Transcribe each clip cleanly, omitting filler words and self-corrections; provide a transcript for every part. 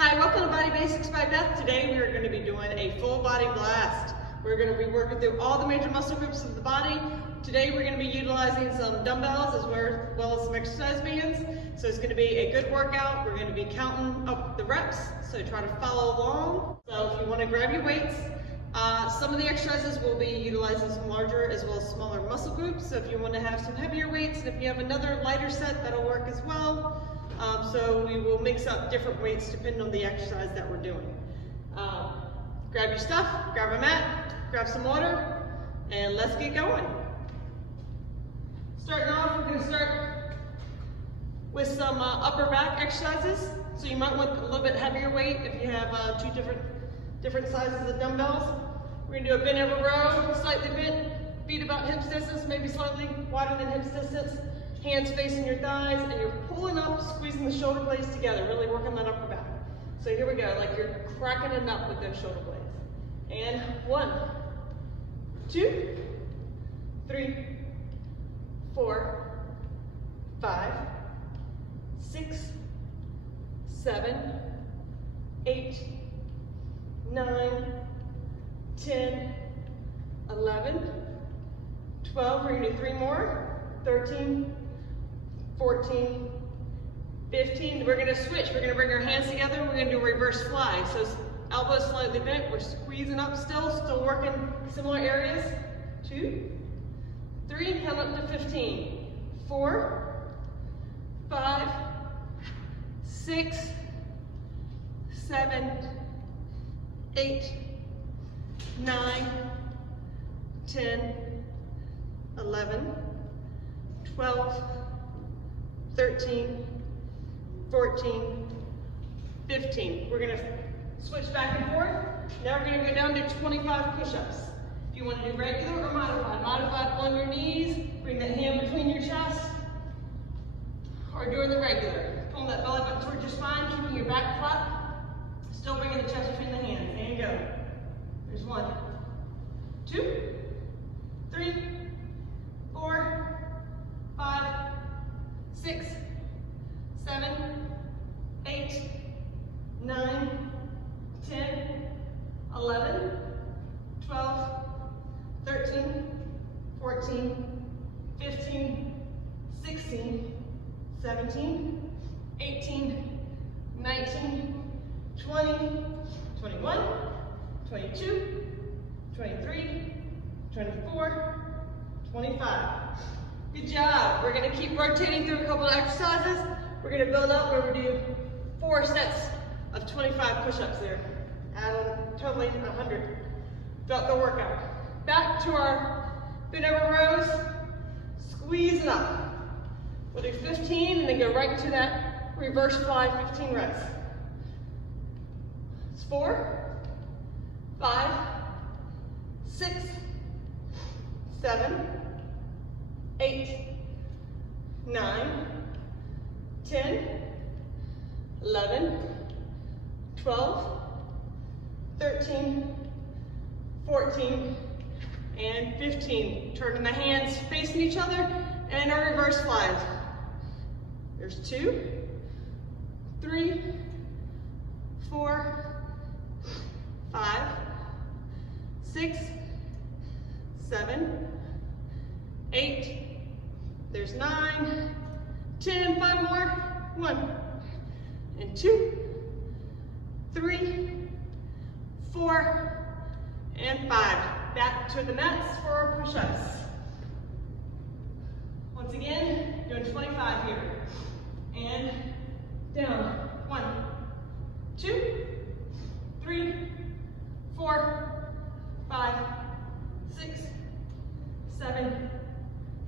Hi, welcome to Body Basics by Beth. Today we are going to be doing a full body blast. We're going to be working through all the major muscle groups of the body. Today we're going to be utilizing some dumbbells as well as some exercise bands. So it's going to be a good workout. We're going to be counting up the reps, so try to follow along. So if you want to grab your weights, some of the exercises will be utilizing some larger as well as smaller muscle groups. So if you want to have some heavier weights, and if you have another lighter set, that'll work as well. So we will mix up different weights depending on the exercise that we're doing. Grab your stuff, grab a mat, grab some water, and let's get going. Starting off, we're going to start with some upper back exercises. So you might want a little bit heavier weight if you have two different sizes of dumbbells. We're going to do a bent over row, slightly bent, feet about hips distance, maybe slightly wider than hips distance. Hands facing your thighs, and you're pulling up, squeezing the shoulder blades together, really working that upper back. So here we go, like you're cracking it up with those shoulder blades. And 1, 2, 3, 4, 5, 6, 7, 8, 9, 10, 11, 12, we're gonna do 3 more, 13, 14, 15, we're gonna switch. We're gonna bring our hands together. We're gonna do a reverse fly. So elbows slightly bent. We're squeezing up still working similar areas. 2, 3, count up to 15. 4, 5, 6, 7, 8, 9, 10, 11, 12, 13, 14, 15. We're going to switch back and forth. Now we're going to go down to 25 push-ups. If you want to do regular or modified. Modified on your knees, bring that hand between your chest, or doing the regular. Pull that belly button towards your spine, keeping your back flat, still bringing the chest between the hands. And go. There's 1, 2, 3, 4, 5, 6, 7, 8, 9, 10, 11, 12, 13, 14, 15, 16, 17, 18, 19, 20, 21, 22, 23, 24, 25. Good job. We're going to keep rotating through a couple of exercises. We're going to build up where we do 4 sets of 25 push-ups there. Totally 100 throughout the workout. Back to our bent over rows. Squeeze it up. We'll do 15 and then go right to that reverse fly, 15 reps. It's 4, 5, 6, 7, 8, 9, 10, 11, 12, 13, 14, and 15. Turning the hands facing each other and our reverse flies. There's 2, 3, 4, 5, 6, 7, 8, there's 9, 10, 5 more, 1, and 2, 3, 4, and 5. Back to the mats for our push-ups. Once again, doing 25 here. And down, 1, 2, 3, 4, 5, 6, 7,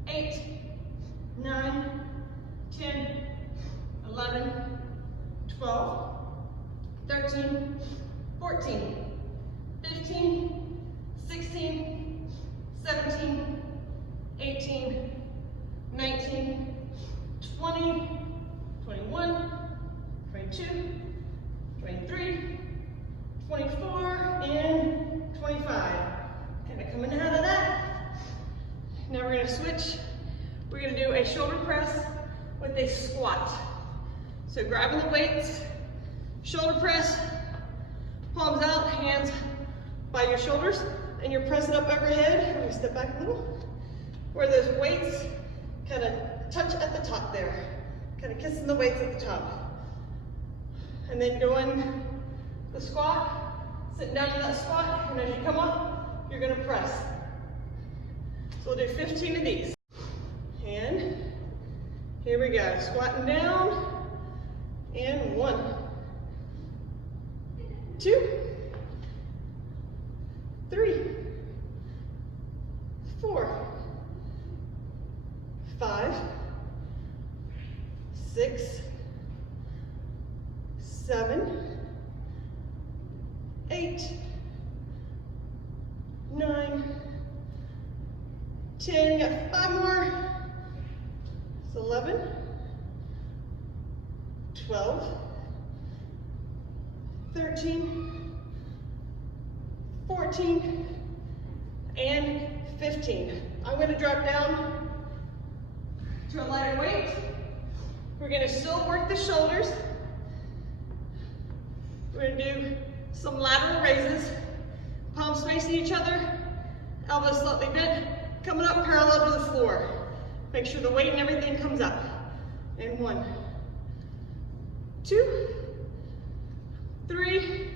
8, 9, 10, 11, 12, 13, 14, 15, 16, 17, 18, 19, 20, 21, 22, 23, 24, and 25. Kind of coming out of that. Now we're going to switch. We're going to do a shoulder press with a squat. So grabbing the weights, Shoulder press, palms out, hands by your shoulders, and you're pressing up overhead. Let me step back a little. Where those weights kind of touch at the top there. Kind of kissing the weights at the top. And then doing the squat, sitting down in that squat, and as you come up, you're gonna press. So we'll do 15 of these. And here we go, squatting down, and 1, 2, 3, 4, 5, 6, 7, 8, 9, 10, you got 5 more. It's 11, 12, 13, 14, and 15. I'm going to drop down to a lighter weight. We're going to still work the shoulders. We're going to do some lateral raises, palms facing each other, elbows slightly bent, coming up parallel to the floor. Make sure the weight and everything comes up. And 1, 2, 3,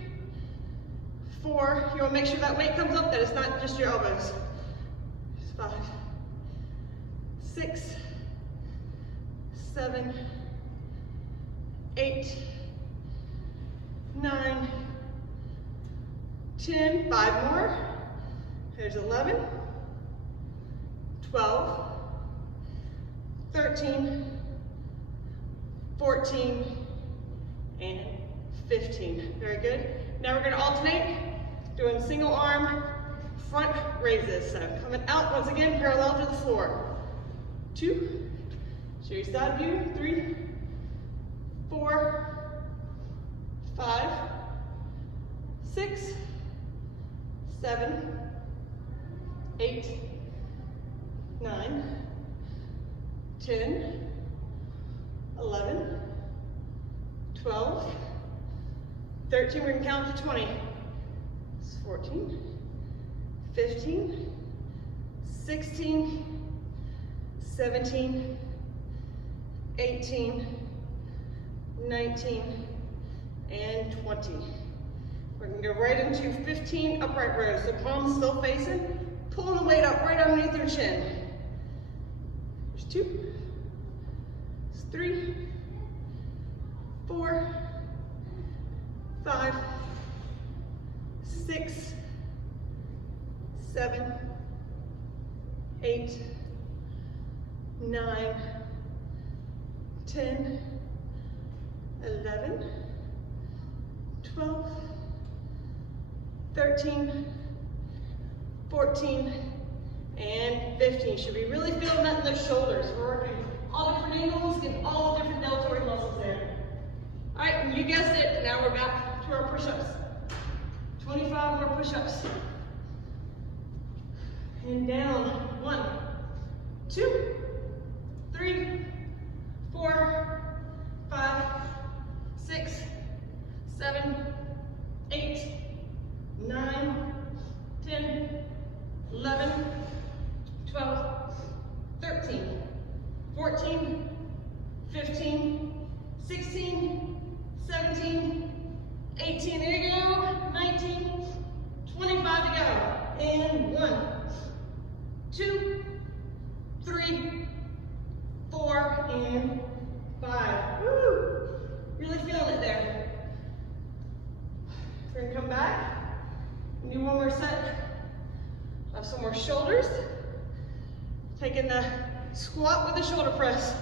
4. You want to make sure that weight comes up, that it's not just your elbows. 5, 6, 7, 8, 9, 10, 5 more. There's 11, 12, 13, 14, and 15. Very good. Now we're going to alternate doing single arm front raises. So coming out once again, parallel to the floor. 2, show your side view. 3, 4, 5, 6, 7, 8, 9, 10, 11, 12, 13, we're gonna count to 20. It's 14, 15, 16, 17, 18, 19, and 20. We're gonna go right into 15 upright rows. So palms still facing, pulling the weight up right underneath your chin. There's 2, 3, 4, 5, 6, 7, 8, 9, 10, 11, 12, 13, 14, and 15. Should be really feeling that in the shoulders. We're working all different angles, getting all different deltoid muscles there. All right, and you guessed it, now we're back to our push-ups. 25 more push-ups. And down, 1, 2, 3, 4, 5, 6, 7, 8, 9, 10, 11, 12, 13, 14, 15, 16, 17, 18, there you go, 19, 25 to go. And 1, 2, 3, 4, and 5. Woo! Really feeling it there. We're gonna come back and do one more set of some more shoulders. Taking the squat with the shoulder press.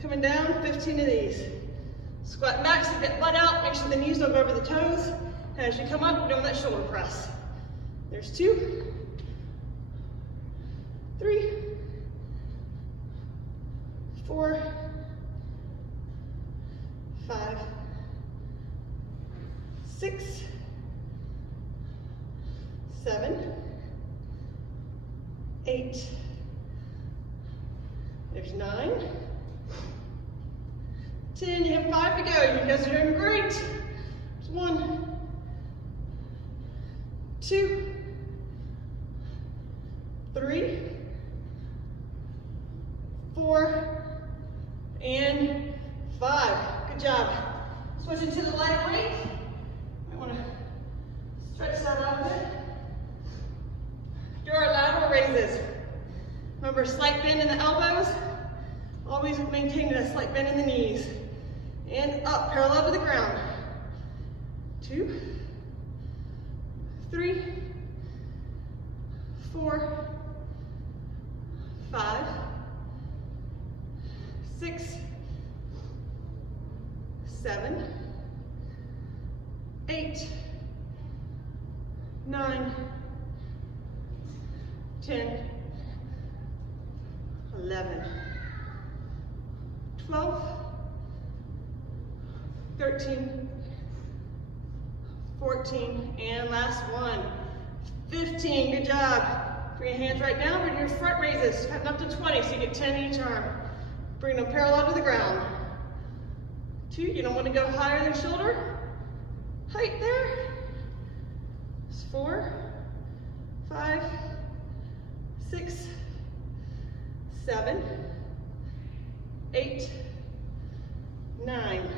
Coming down, 15 of these. Squat back, stick that butt out, make sure the knees don't go over the toes. And as you come up, doing that shoulder press. There's 2, 3, 4, 5, 6, 7, 8, there's 9, 10, you have 5 to go. You guys are doing great. 2, 3, 4, and 5. Good job. Switching to the lighter weight. I want to stretch that out a bit. Do our lateral raises. Remember, slight bend in the elbows. Always maintaining a slight bend in the knees. And up, parallel to the ground. 2, 3, 4, 5, 6, 7, 8, 9, 10, 11, 12, 13, 14, and last one, 15. Good job. Bring your hands right down, bring your front raises, cutting up to 20, so you get 10 each arm. Bring them parallel to the ground. 2, you don't want to go higher than shoulder height there. 4, 5, 6, 7, 8, 9,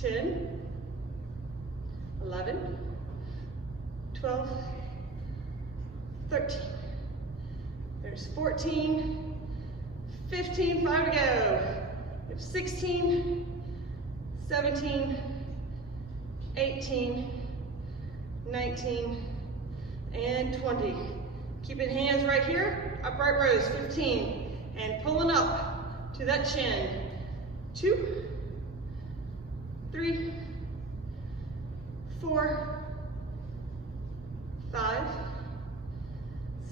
10, 11, 12, 13. There's 14, 15, 5 to go. We have 16, 17, 18, 19, and 20. Keeping hands right here, upright rows, 15. And pulling up to that chin. 2, 3, 4, 5,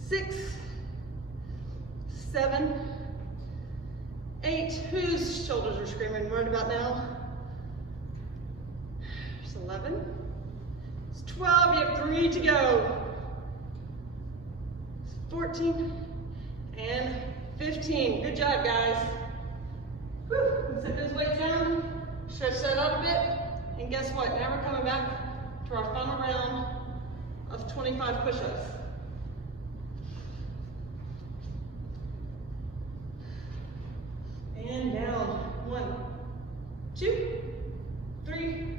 6, 7, 8. Whose shoulders are screaming right about now? There's 11. It's 12. You have 3 to go. 14 and 15. Good job, guys. Woo. Set those weights down. Stretch that out a bit. And guess what? Now we're coming back to our final round of 25 push-ups. And down. 1, 2, 3,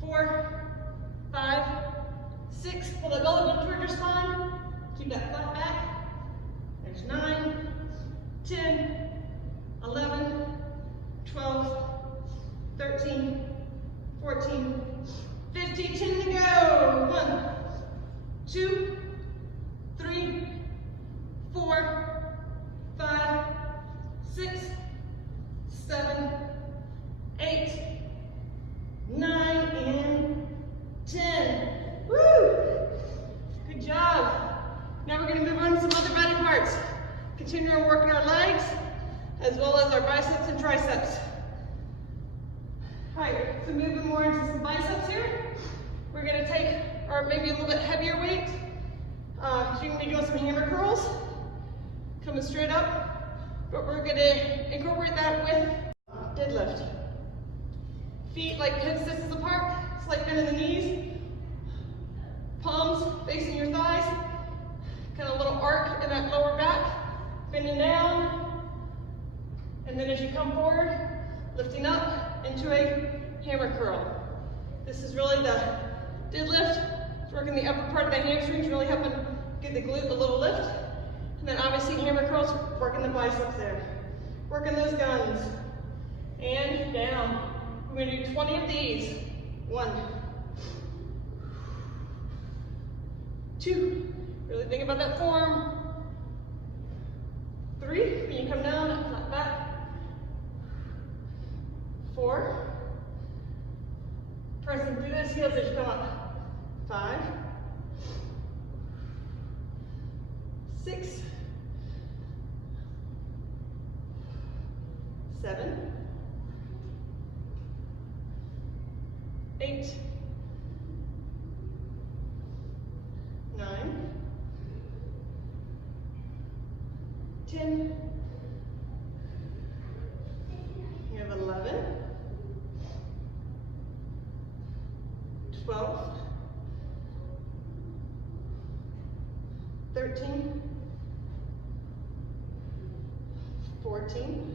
4, 5, 6. Pull the belly up toward your spine. Keep that flat back. There's 9, 10, 11, 12, 13, 14, 15, 10 to go. 1, 2, 3, 4, 5, 6, 7, 8, 9, and 10. Woo! Good job. Now we're going to move on to some other body parts. Continue to work on our legs, as well as our biceps and triceps. All right, so moving more into some biceps here. We're going to take, or maybe a little bit heavier weight. You can be doing some hammer curls, coming straight up, but we're going to incorporate that with deadlift. Feet like hip distance apart, slight bend in the knees, palms facing your thighs, kind of a little arc in that lower back, bending down, and then as you come forward, lifting up into a hammer curl. This is really the deadlift. It's working the upper part of the hamstrings, really helping give the glute a little lift. And then obviously hammer curls, working the biceps there. Working those guns. And down. We're going to do 20 of these. 1, 2. Really think about that form. 3. When you come down, flat back. 4. Pressing through those heels as you come up. 5. 6. 7. 8. 9. 10. You have 11. 12. 13, 14,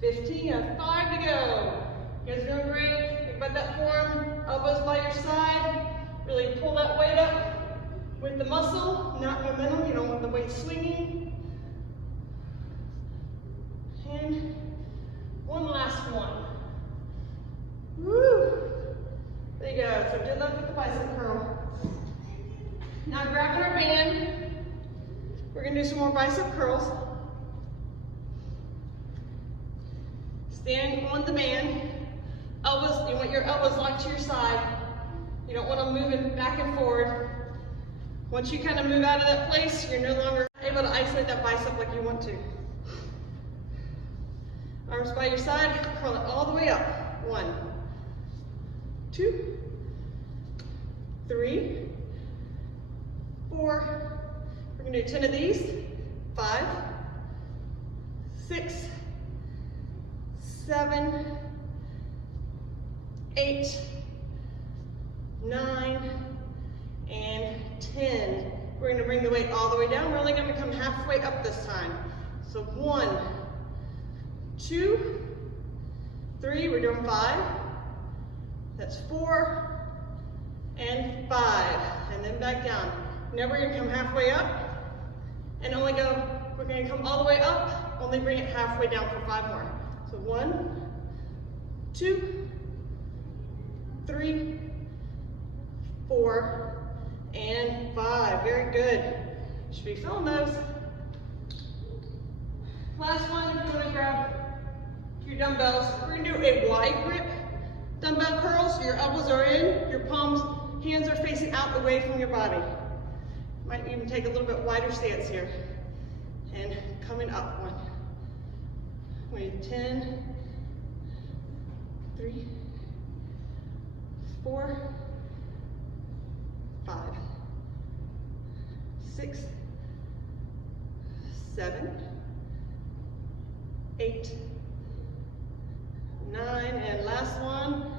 15, you have 5 to go. You guys are doing great. Think about that form, elbows by your side. Really pull that weight up with the muscle, not momentum. You don't want the weight swinging. And one last one. Woo! There you go. So deadlift with the bicep curl. Now grabbing our band, we're gonna do some more bicep curls. Stand on the band. Elbows, you want your elbows locked to your side. You don't want them moving back and forward. Once you kind of move out of that place, you're no longer able to isolate that bicep like you want to. Arms by your side, curl it all the way up. 1, 2, 3, 4. We're gonna do 10 of these. 5, 6, 7, 8, 9, and 10. We're gonna bring the weight all the way down. We're only gonna come halfway up this time. So 1, 2, 3, we're doing 5. That's 4 and 5. And then back down. Now we're gonna come halfway up and only go, we're gonna come all the way up, only bring it halfway down for 5 more. So 1, 2, 3, 4, and 5. Very good. You should be feeling those. Last one, if you want to grab your dumbbells, we're going to do a wide grip dumbbell curls. Your elbows are in, your palms, hands are facing out away from your body. Might even take a little bit wider stance here. And coming up. 1, wait, 10, 3, 4, 5, 6, 7, 8, 9, and last one,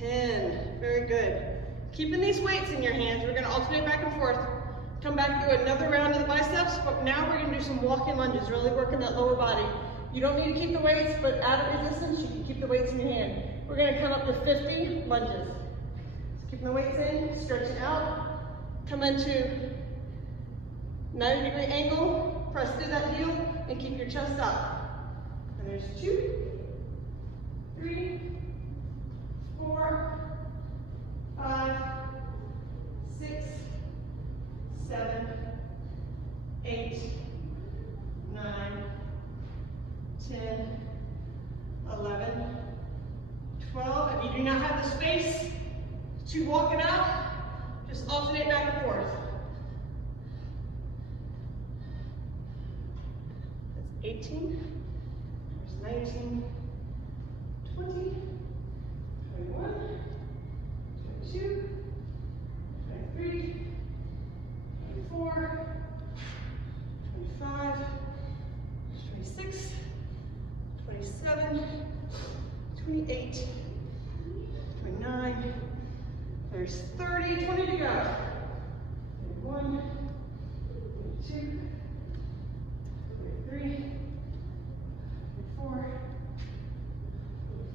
10. Very good. Keeping these weights in your hands, we're gonna alternate back and forth. Come back, do another round of the biceps, but now we're gonna do some walking lunges, really working that lower body. You don't need to keep the weights, but out of resistance, you can keep the weights in your hand. We're gonna come up to 50 lunges. So keeping the weights in, stretching out, come into 90-degree angle, press through that heel, and keep your chest up. And there's 2, 3, 4, 5, 6, 7, 8, 9, 10, 11, 12. If you do not have the space to walk it out, just alternate back and forth. That's 18, there's 19, 20, 21, 22, 23, 24, 25, 26, 27, 28, 29, there's 30, 20 to go. 1, 2, 3, 4,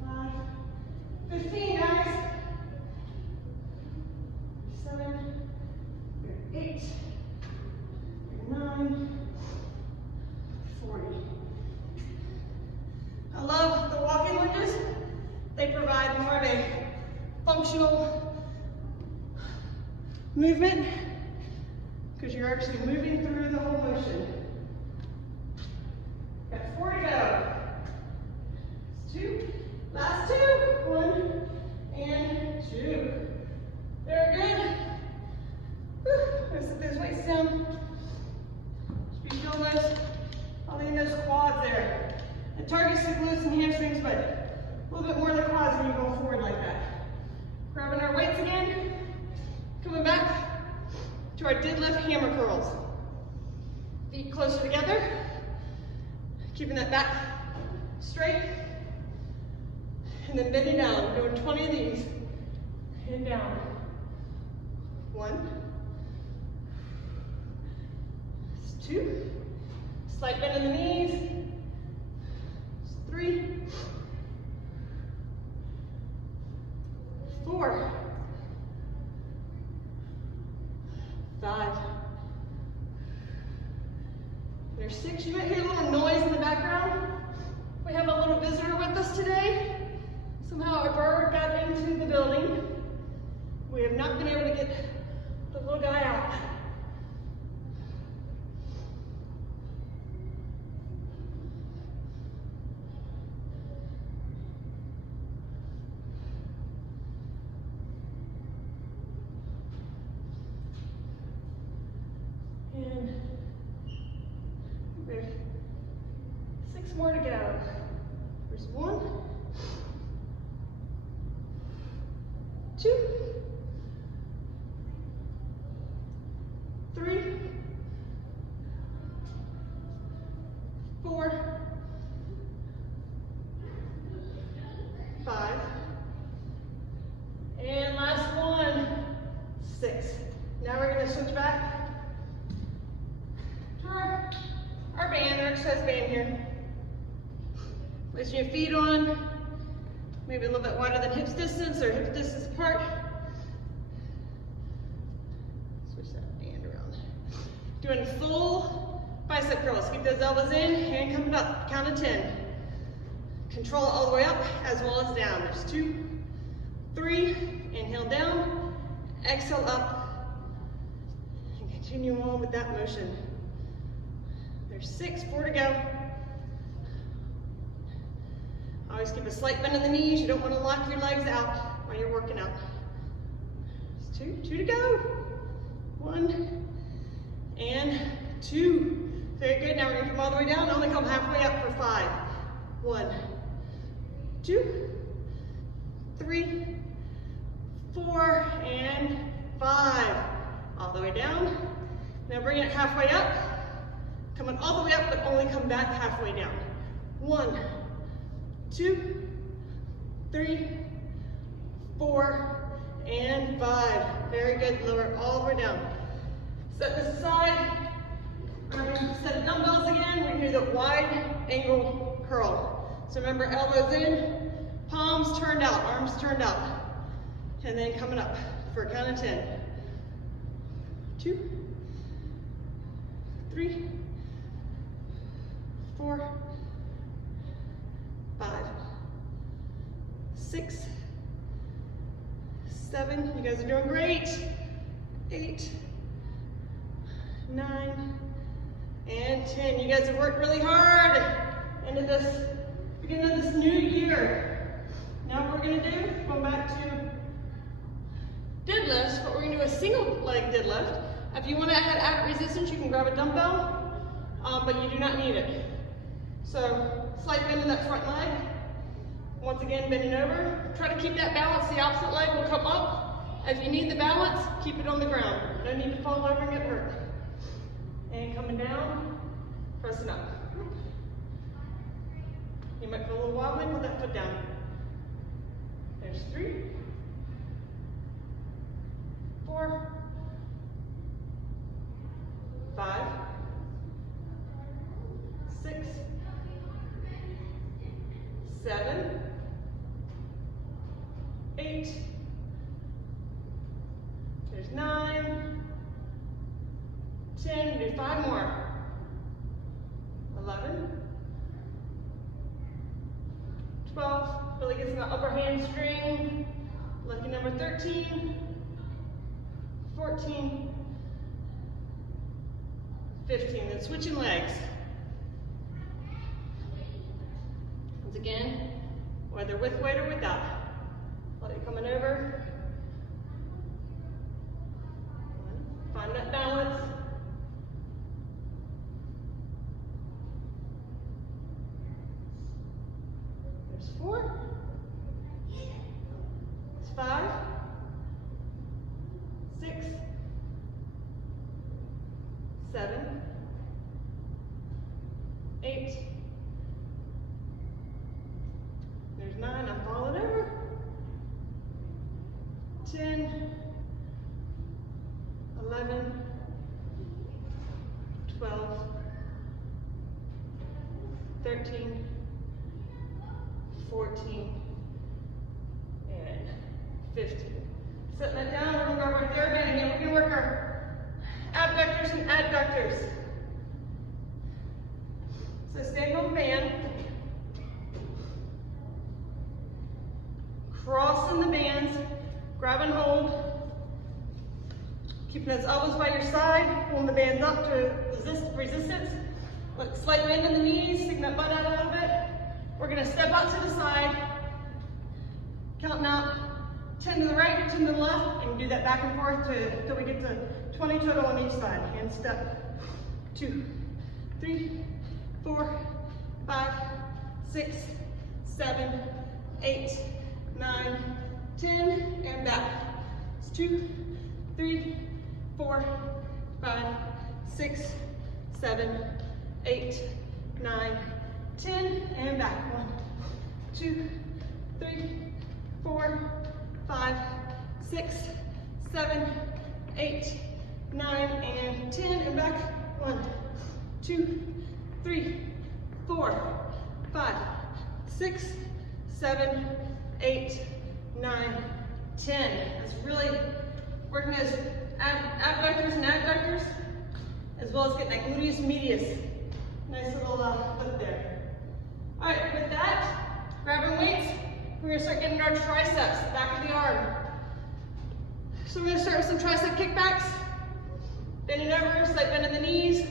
5, 15, guys. 7, 8, 9, 40. I love the walking lunges. They provide more of a functional movement because you're actually moving through the whole motion. Got 4 to go. 2, last 2. 1 and 2. Very good. Whew. Let's set those weights down. Just be feeling those, probably in those quads there. It targets the glutes and hamstrings, but a little bit more of the quads when you go forward like that. Grabbing our weights again. Coming back to our deadlift hammer curls. Feet closer together. Keeping that back straight. And then bending down. Doing 20 of these. And down. 1, 2. Slight bend in the knees. 3. 4. 5. There's 6. You might hear a little noise in the background. We have a little visitor with us today. Somehow a bird got into the building. We have not been able to get the little guy out. And there's 6 more to go. There's 1, 2, 3, 4, 5, and last one, 6. Now we're going to switch back to our band, our exercise band here. Place your feet on, maybe a little bit wider than hips distance or hips distance apart. Switch that band around. Doing full bicep curls. Keep those elbows in, hand coming up, count of 10. Control all the way up as well as down. There's 2, 3, inhale down, exhale up, and continue on with that motion. There's 6, 4 to go. Always keep a slight bend in the knees. You don't want to lock your legs out while you're working out. There's 2 to go. 1 and 2. Very good. Now we're going to come all the way down. Only come halfway up for 5. 1, 2, 3, 4, and 5. All the way down. Now bring it halfway up. Coming all the way up, but only come back halfway down. 1, 2, 3, 4, and 5. Very good. Lower all the way down. Set this aside. We're going to set dumbbells again. We're going to do the wide angle curl. So remember, elbows in, palms turned out, arms turned out. And then coming up for a count of 10. 2, 3, 4, 5, 6, 7, you guys are doing great. 8, 9, and 10. You guys have worked really hard into this beginning of this new year. Now what we're gonna do, going back to deadlifts, but we're gonna do a single leg deadlift. If you wanna add resistance, you can grab a dumbbell, but you do not need it. So, slight bend in that front leg. Once again, bending over. Try to keep that balance. The opposite leg will come up. If you need the balance, keep it on the ground. No need to fall over and get hurt. And coming down, pressing up. You might feel a little wobbly, put that foot down. There's 3, 4, 5, 6, 7, 8, there's 9, 10, do 5 more, 11, 12, really gets in the upper hamstring, lucky number 13, 14, 15, then switching legs. Once again, whether with weight or without. Let it coming over. Find that balance. There's 4. It's 5, 6, 7, 8. There's 9, I'm falling over. 10, 11, 12, 14, and 15. Setting that down, we're gonna go right there again. Again, we're gonna work our abductors and adductors. So stand on the band, crossing the bands, grab and hold, keeping those elbows by your side, pulling the bands up to resistance. Look, slight bend in the knees, sticking that butt out a little bit. We're gonna step out to the side, counting out 10 to the right, 10 to the left, and do that back and forth till we get to 20 total on each side. And step, 2, 3, 4, 5, 6, 7, 8, 9, 10, and back. It's 2, 3, 4, 5, 6, 7, 8, 9, 10, and back. 1, 2, 3, 4, 5, 6, 7, 8, 9, and 10, and back. 1, 2, 3, 4, 5, 6, 7, 8, 9, 10. That's really working as abductors and adductors, as well as getting that gluteus medius. Nice little lift there. All right, with that, grabbing weights, we're gonna start getting our triceps, back of the arm. So we're gonna start with some tricep kickbacks. Bending over, slight bend in the knees.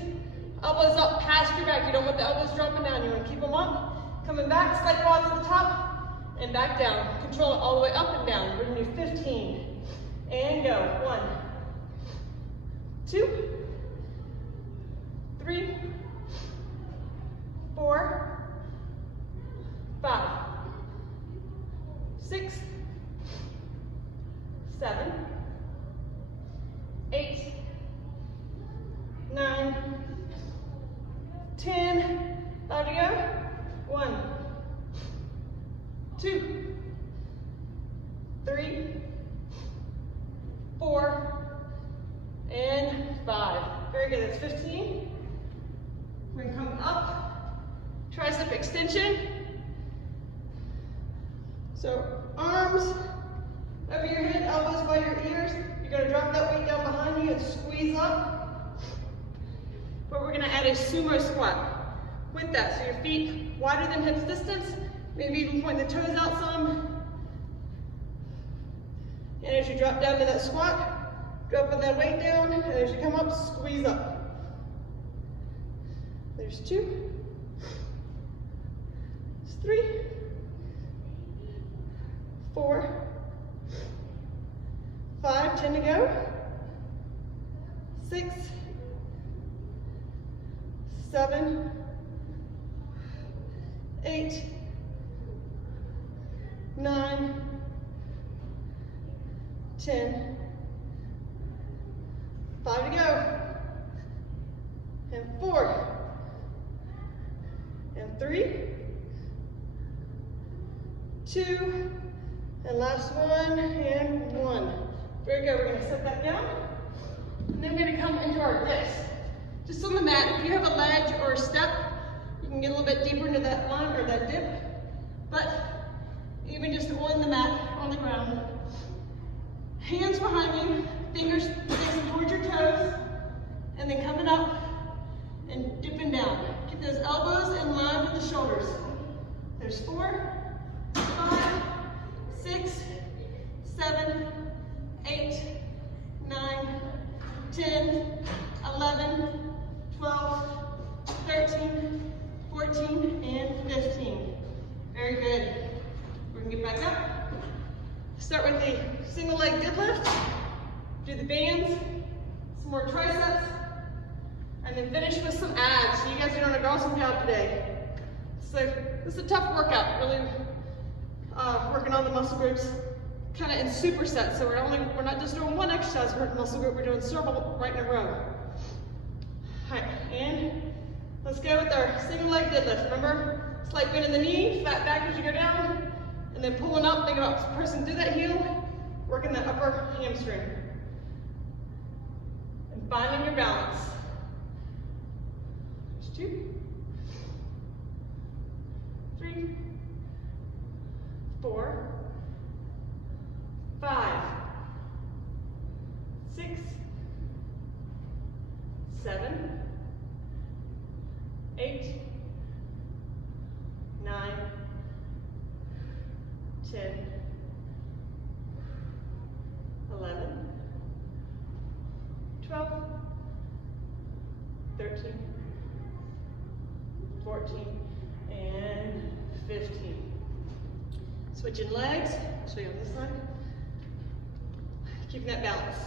Elbows up past your back. You don't want the elbows dropping down. You want to keep them up. Coming back, slight pause at the top, and back down. Control it all the way up and down. We're gonna do 15. And go. 1, 2, 3, 4, 5, 6, 7, 8, 9, 10. About to go. 1, 2, 3, 4, and 5. Very good. That's 15. We're going to come up. Tricep extension. So arms over your head, elbows by your ears. You're going to drop that weight down behind you and squeeze up. But we're going to add a sumo squat with that. So your feet wider than hips distance. Maybe even point the toes out some. And as you drop down to that squat, dropping that weight down. And as you come up, squeeze up. There's 2. There's 3. 4, 5, 10 to go. 6, 7, 8, 9, 10, 5 to go. And 4, and 3, 2, and last one, and 1. Very good. We're going to set that down. And then we're going to come into our dips. Just on the mat, if you have a ledge or a step, you can get a little bit deeper into that line or that dip. But even just on the mat, on the ground. Hands behind you, fingers facing towards your toes, and then coming up and dipping down. Keep those elbows in line with the shoulders. There's 4, 5, 6, 7, 8, 9, 10, 11, 12, 13, 14, and 15. Very good. We're gonna get back up. Start with the single leg deadlift. Do the bands, some more triceps, and then finish with some abs. So you guys are doing an awesome job today. So this is a tough workout, really working on the muscle groups, kind of in supersets. So we're not just doing one exercise per muscle group, we're doing several right in a row. All right, and let's go with our single leg deadlift. Remember, slight bend in the knee, flat back as you go down, and then pulling up. Think about pressing through that heel, working that upper hamstring, and finding your balance. There's 2, 3, 4, 5, 6, 7, 8, 9, 10, 11, 12, 13, 14, and 15. Switching legs, I'll show you on this side. Keeping that balance.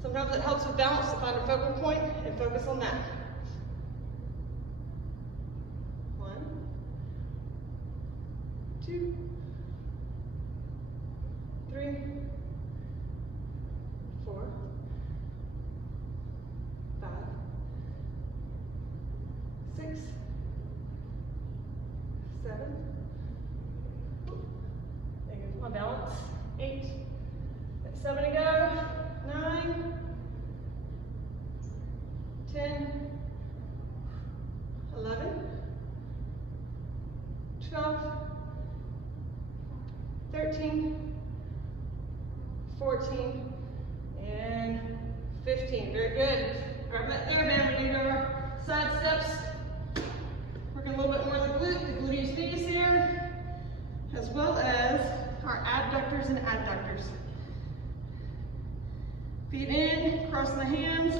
Sometimes it helps with balance to find a focal point and focus on that. 1, 2, 3, 4, 5, 6, 7. There goes my balance. 8. Got 7 to go. 9, 10, 11, 12, 13, 14, and 15. Very good. Grab that there, man. We need our side steps. Working a little bit more the glute, the gluteus medius here, as well as our abductors and adductors. Feet in, crossing the hands,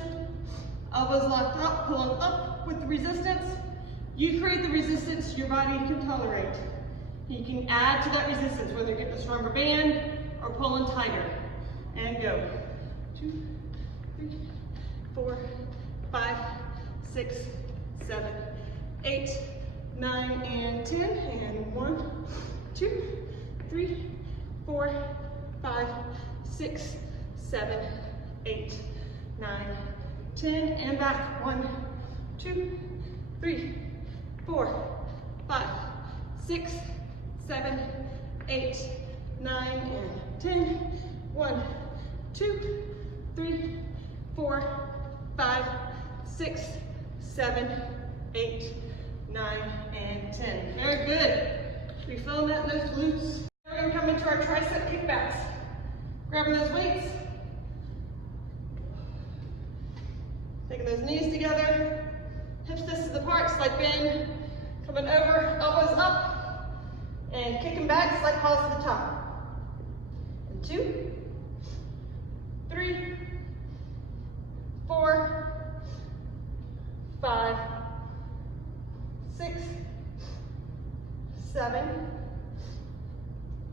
elbows locked up, pulling up with the resistance. You create the resistance your body can tolerate. You can add to that resistance, whether you're getting a stronger band or pulling tighter. And go. 2, 3, 4, 5, 6, 7, 8, 9, and 10. And 1, 2, 3, 4, 5, 6, 7, 8, 9, 10, and back. 1, 2, 3, 4, 5, 6, 7, 8, 9, and 10. 1, 2, 3, 4, 5, 6, 7, 8, 9, and 10. Very good. Refilling that in those glutes. We're going to come into our tricep kickbacks. Grabbing those weights. Taking those knees together. Hips distance apart, slight bend. Coming over, elbows up. And kicking back, slight pause to the top. And 2, 3, 4, 5, 6, 7,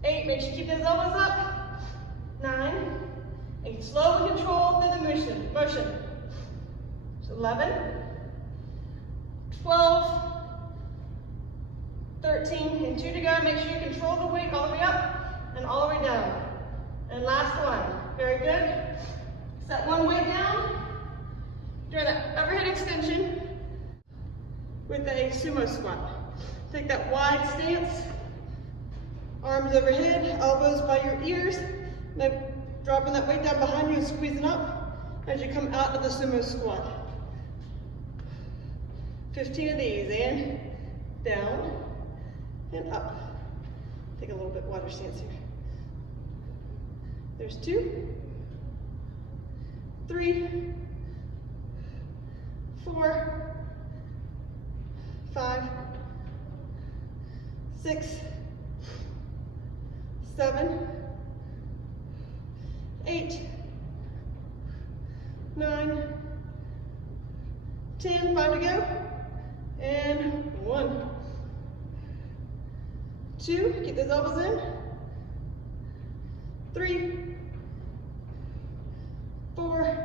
8. Make sure you keep those elbows up. 9. And slowly control through the motion. 11, 12, 13, and 2 to go. Make sure you control the weight all the way up and all the way down. And last one. Very good. Set one weight down. During that overhead extension with a sumo squat. Take that wide stance. Arms overhead, elbows by your ears. Now dropping that weight down behind you and squeezing up as you come out of the sumo squat. 15 of these, and down and up. Take a little bit wider stance here. There's 2, 3, 4, 5, 6, 7, 8, 9, 10, 5 to go. And 1, 2, keep those elbows in. 3, 4,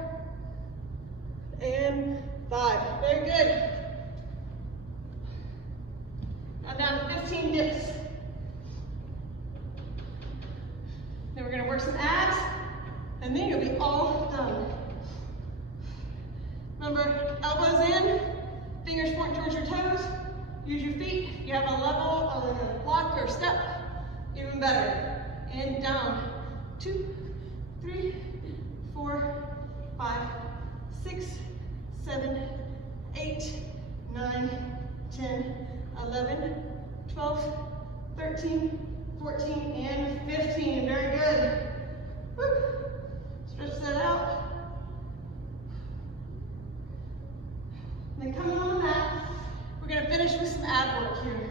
and 5. Very good. Now down to 15 dips. Then we're going to work some abs, and then you'll be all done. Remember, elbows in. Fingers point towards your toes. Use your feet. You have a level on a block or step, even better. And down. 2, 3, 4, 5, 6, 7, 8, 9, 10, 11, 12, 13, 14 and 15. Very good. Woo. Stretch that out. And then coming on the mat, we're going to finish with some ab work here.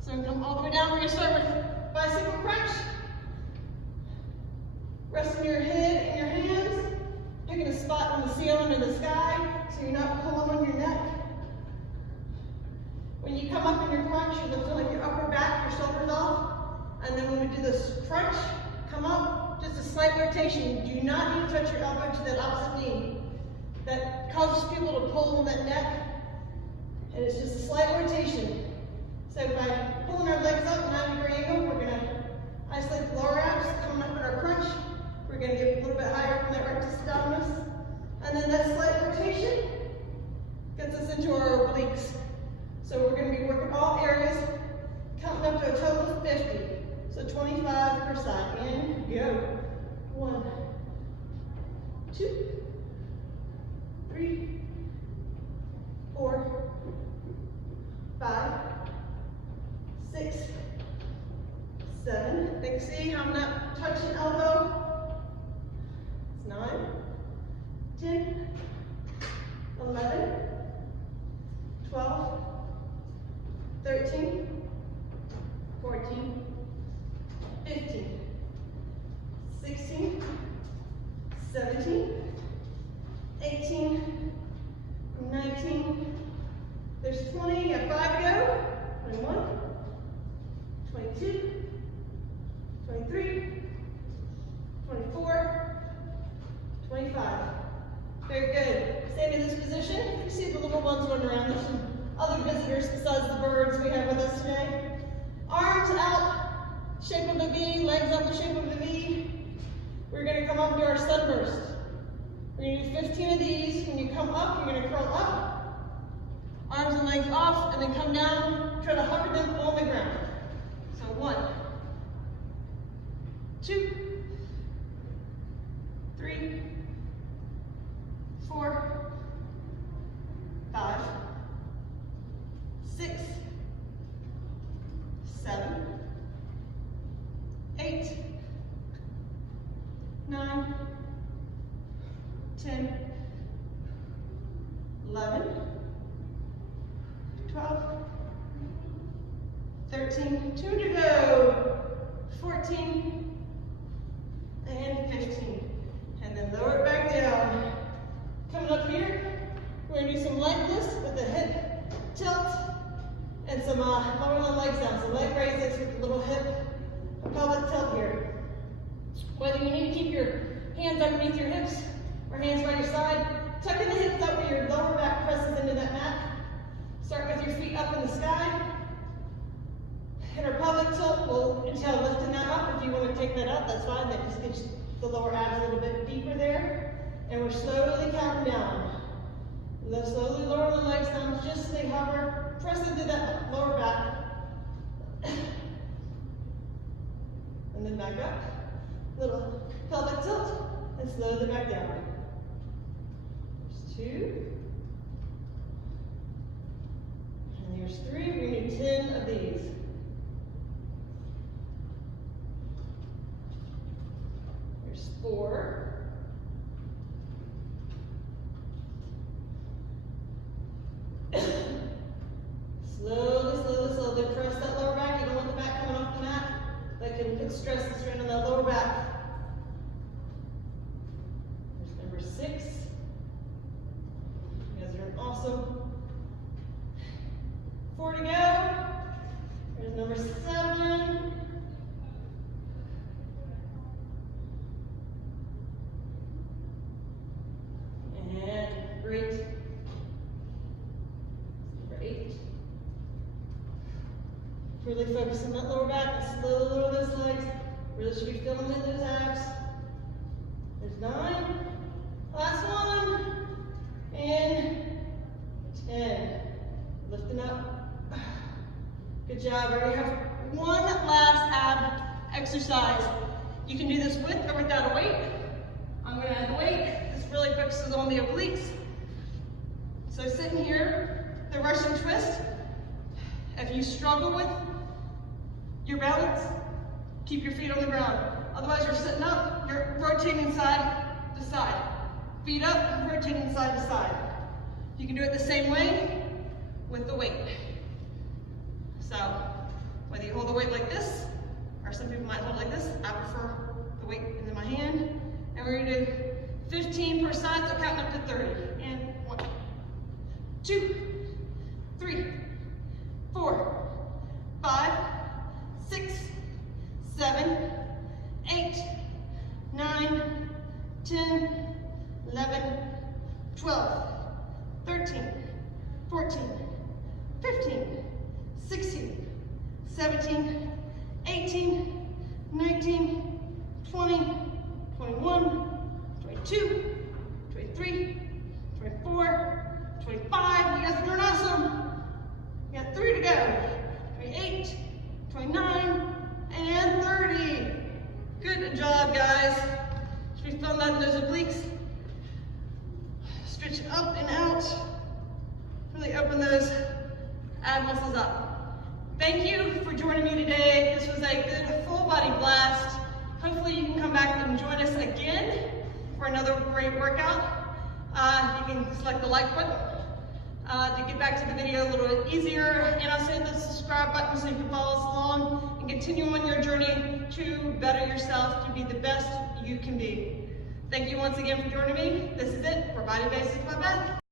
So we're going to come all the way down. We're going to start with bicycle crunch. Resting your head in your hands. Picking a spot on the ceiling or the sky so you're not pulling on your neck. When you come up in your crunch, you're lifting like your upper back, your shoulders off. And then when we do this crunch, come up, just a slight rotation. You do not need to touch your elbow to that opposite knee. That causes people to pull on that neck. And it's just a slight rotation. So by pulling our legs up, 90-degree angle, we're going to isolate the lower abs, coming up in our crunch. We're going to get a little bit higher from that rectus abdominis. And then that slight rotation gets us into our obliques. So we're going to be working all areas, counting up to a total of 50. So 25 per side. In, go. 1, 2, 3, 4, 5, 6, 7. Think, see how I'm not touching elbow? It's 9, 10, 11, 12, 13, 14, 15, 16, 17, 18, 19, there's 20, got 5 to go, 21, 22, 23, 24, 25. Very good. Stand in this position. You see the little ones running around. There's some other visitors besides the birds we have with us today. Arms out, shape of a V, legs up the shape of a V. We're going to come up and do our sunburst. We're going to do 15 of these. When you come up, you're going to curl up, arms and legs off, and then come down, try to hover them on the ground. So 1, 2, 3, 4, 5, 6, 7, 8, 9, 10, 11, 12, 13, 2 to go, 14, and 15. And then lower it back down. Coming up here, we're going to do some leg lifts with the hip tilt and some lowering the legs down. So leg raises with the little hip pelvic tilt here. Whether you need to keep your hands underneath your hips or hands by your side, tuck in the hips up where your lower back presses into that mat. Start with your feet up in the sky. And our pelvic tilt will entail lifting that up. If you want to take that out, that's fine. That just gets the lower abs a little bit deeper there. And we're slowly counting down. Slowly lower the legs down, just stay hover, press into that lower back. And then back up. Little pelvic tilt, and slow them back down. There's 2. And here's 3. We're going to do 10 of these. There's 4. Slowly, slowly, slowly press that lower back. You don't want the back coming off the mat. That can put stress and strain on that lower back. There's number 6. You guys are doing awesome. 4 to go. There's number 7. And great. Number 8. Really focus on that lower back. Slowly lower those legs. Really should be filling in those abs. There's 9. Last one. And 10. Lifting up. Good job. We already have one last ab exercise. You can do this with or without a weight. I'm going to add the weight. This really focuses on the obliques. So sitting here, the Russian twist. If you struggle with your balance, keep your feet on the ground. Otherwise you're sitting up, you're rotating side to side. Feet up, rotating side to side. You can do it the same way with the weight. So, whether you hold the weight like this, or some people might hold it like this, I prefer the weight in my hand. And we're gonna do 15 per side, so counting up to 30. And 1, 2, 3, 4, 5, 6, 7, 8, 9, 10, 11, 12, 13, 14, 15, 16, 17, 18, 19, 20, 21, 22, 23, 24, 25. You guys are doing awesome. You got 3 to go. 28, 29, and 30. Good job, guys. Should we fill out those obliques? Stretch it up and out. Really open those ab muscles up. Thank you for joining me today. This was a good full body blast. Hopefully you can come back and join us again for another great workout. You can select the like button to get back to the video a little bit easier, and also the subscribe button so you can follow us along and continue on your journey to better yourself, to be the best you can be. Thank you once again for joining me. This is it for Body Basics by Beth.